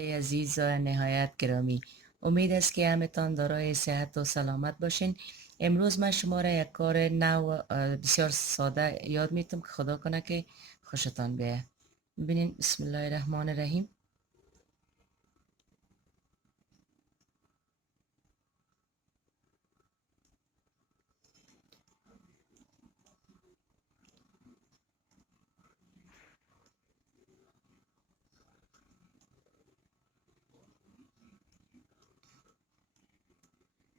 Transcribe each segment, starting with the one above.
عزیز و نهایت گرامی، امید است که همتان دارای صحت و سلامت باشین. امروز من شما را یک کار نو بسیار ساده یاد میتم که خدا کنه که خوشتان بیه. ببینین، بسم الله الرحمن الرحیم.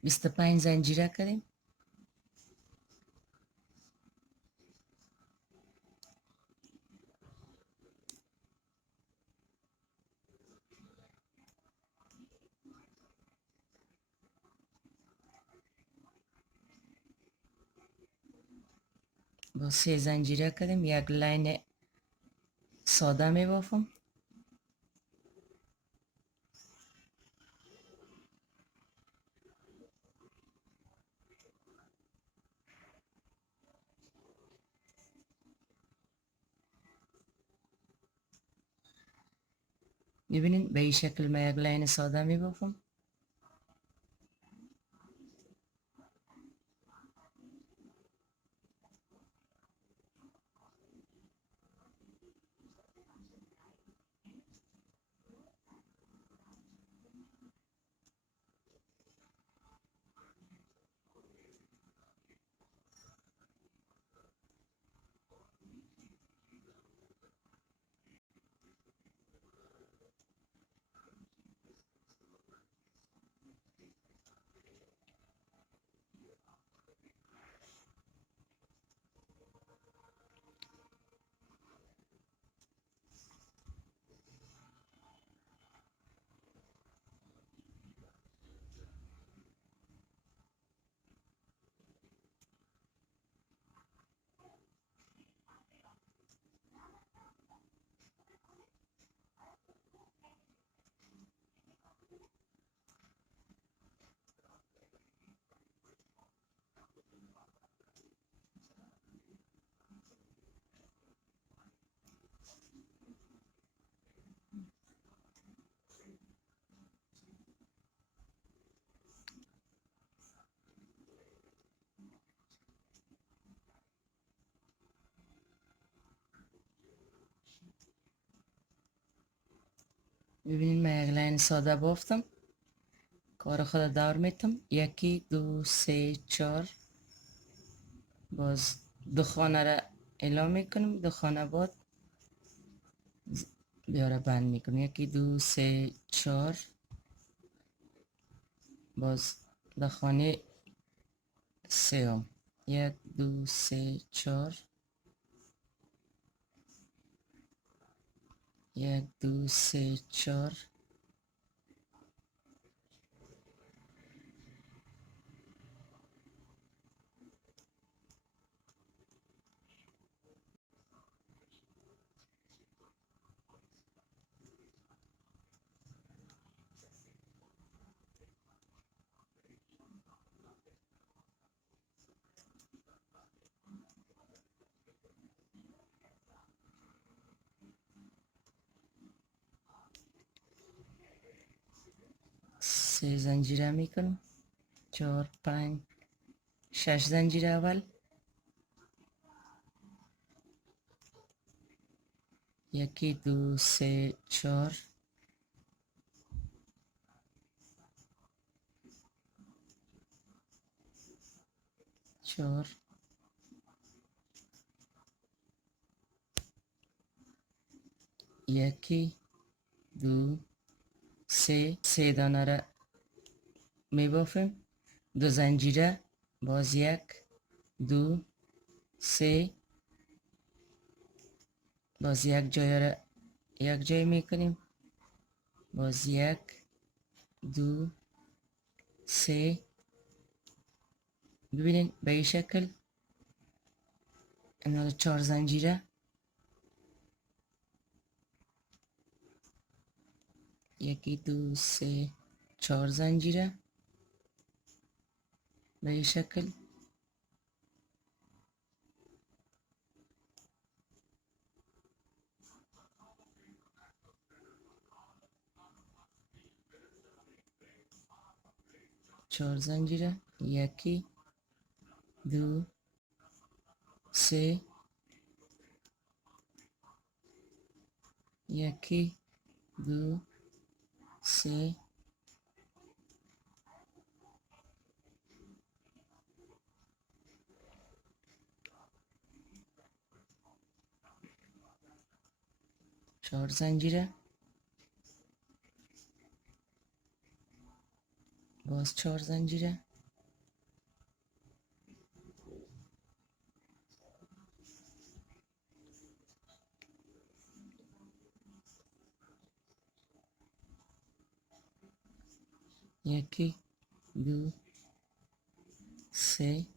بیست و پنج زنجیره کردیم. با 3 زنجیره کردیم، یک لاین ساده می بافم. ببینین به این شکل من یک لاین ساده می بافم. ببینین من یک لاین ساده بافتم. کار خود دور میتم. 1 2 3 4. باز دو خانه را اعلام میکنیم. دو خانه بعد بیاره بند میکنیم. 1 2 3 4. باز دو خانه سوم. 1 2 3 4. 1 2 3 4. سه زنجیره میکنم. 4 5 6 زنجیره اول. 1 2 3 4. 4. 1 2 3 دانه را میبافیم. دو زنجیره. باز 1 2 3. باز یک جای را یک جای میکنیم. باز 1 2 3. ببینین به این شکل. اینا 4 زنجیره. 1 2 3 4 زنجیره به این شکل. 4 زنجیره، یکی دو سه، یکی دو سه، چهار زنجیره، باز 4 زنجیره، یکی دو سه،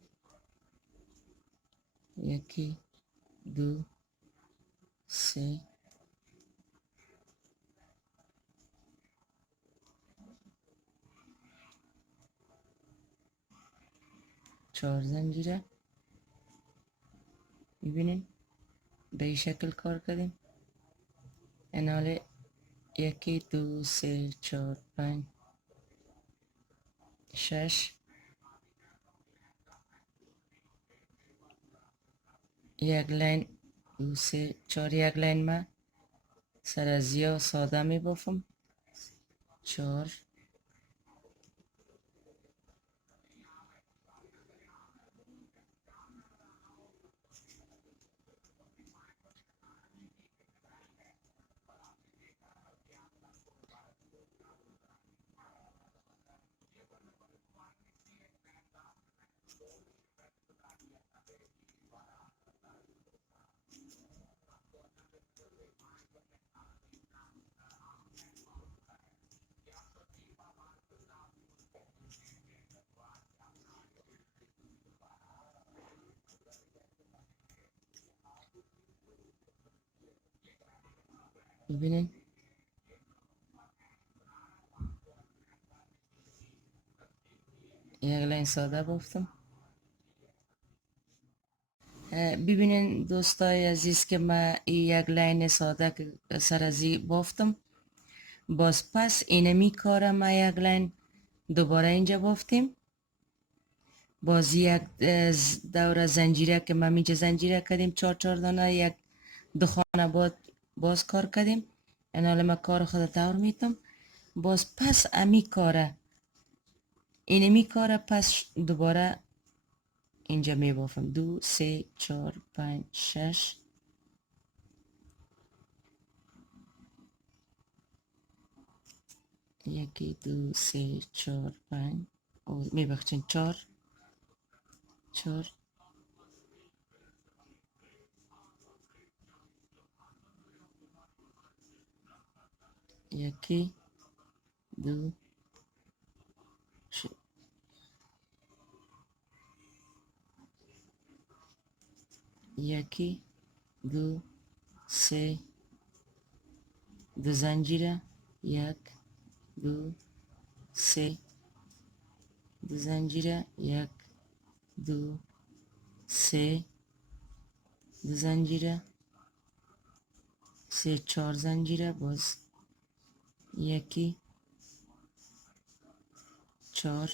یکی دو سه، چهار زنجیره. میبینین به این شکل کار کردیم. اناله یکی دو سه چهار پنج شش، یک لین دو سه چهار، یک لین ما سر از یا ساده می بافم. چهار، ببینین یک لین ساده بافتم. ببینین دوستای عزیز که ما یک لین ساده که سر ازی بافتم، باز پس اینمی کار ما یک لین دوباره اینجا بافتیم. باز یک دور زنجیره که ما اینجا زنجیره کردیم چهار چهار دانه، یک دو خانه باز کار کردیم. این حالا ما کار خود دور میتم. باز پس امی کاره اینمی کاره پس دوباره اینجا می بافم. دو سه چهار پنج شش، یکی دو سه چهار پنج، می بخشین چهار چهار، یکی دو یکی دو سه، دو زنجیره، یک دو سه، دو زنجیره، یک دو سه، دو زنجیره، سه چهار زنجیره، باز یکی چهار،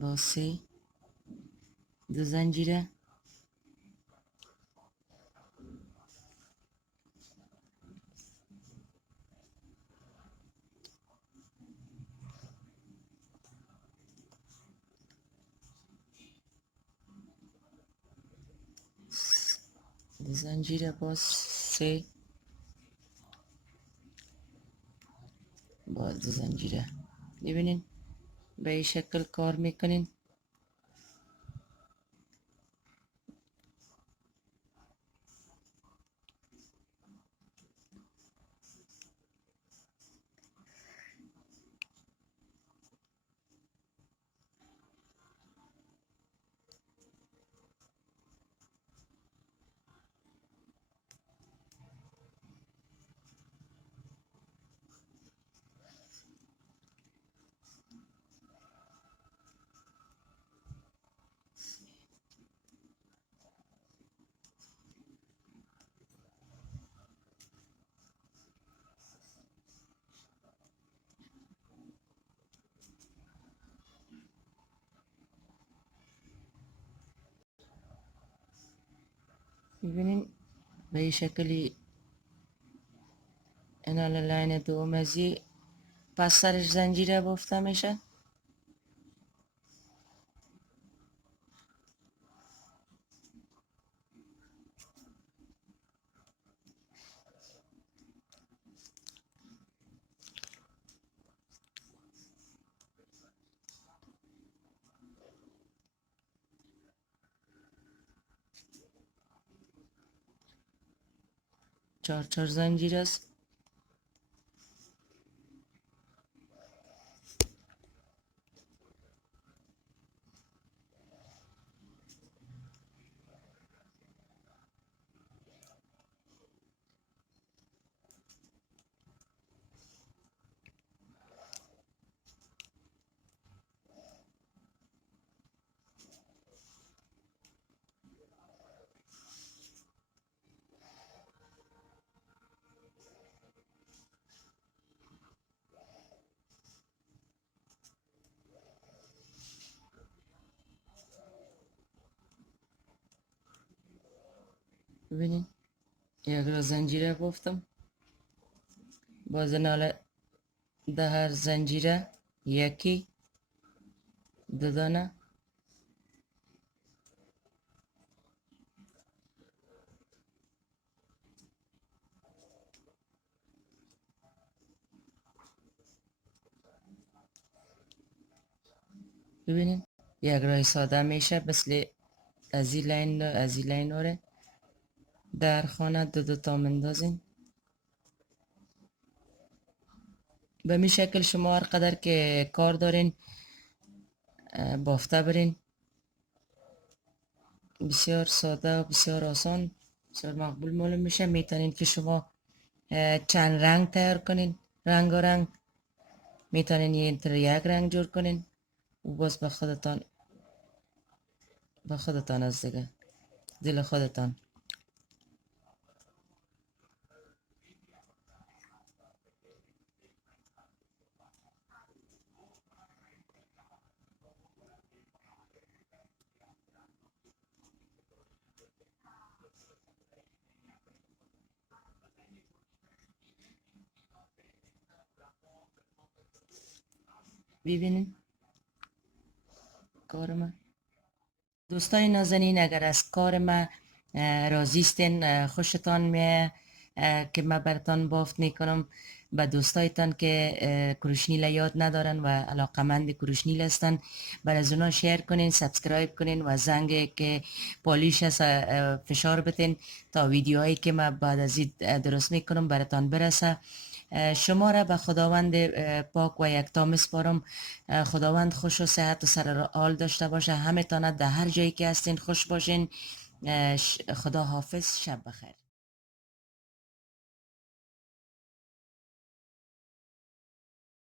باز سه، دو زنجیره، دو زنجیره، باز سه، باز دو زنجیره. ببینین به این شکل کار میکنین. ببینین به این شکلی اینا لاین دوم ازی پس سرش زنجیره بافته میشه. چهار زنجیر است. ببینین یک را زنجیره بافتم. باز ناله ده هر زنجیره یکی دو دانه ببینین یک رای ساده میشه مثل از این لین از این لین آره در خانه دو تا مندازین. به می شکل شما هر قدر که کار دارین بافته برین. بسیار ساده و بسیار آسان بسیار مقبول معلوم میشه. میتونین که شما چند رنگ تیار کنین، رنگ و رنگ میتونین یک رنگ جور کنین و باز به خودتان از دیگه دل خودتان. ببینین کار من. دوستای نازنین اگر از کار من راضی استین، خوشتان میه که من براتان بافت میکنم، به دوستایتان که کورشنیل یاد ندارن و علاقمند کورشنیل هستن بر از اونا شیر کنین، سابسکرایب کنین و زنگ که پالیش هست فشار بتین تا ویدیوهایی که من بعد از این درست میکنم براتان برسه. شما را به خداوند پاک و یکتا میسپارم. خداوند خوش و صحت و سر حال داشته باشه. همه تانه در هر جایی که هستین خوش باشین. خدا حافظ. شب بخیر.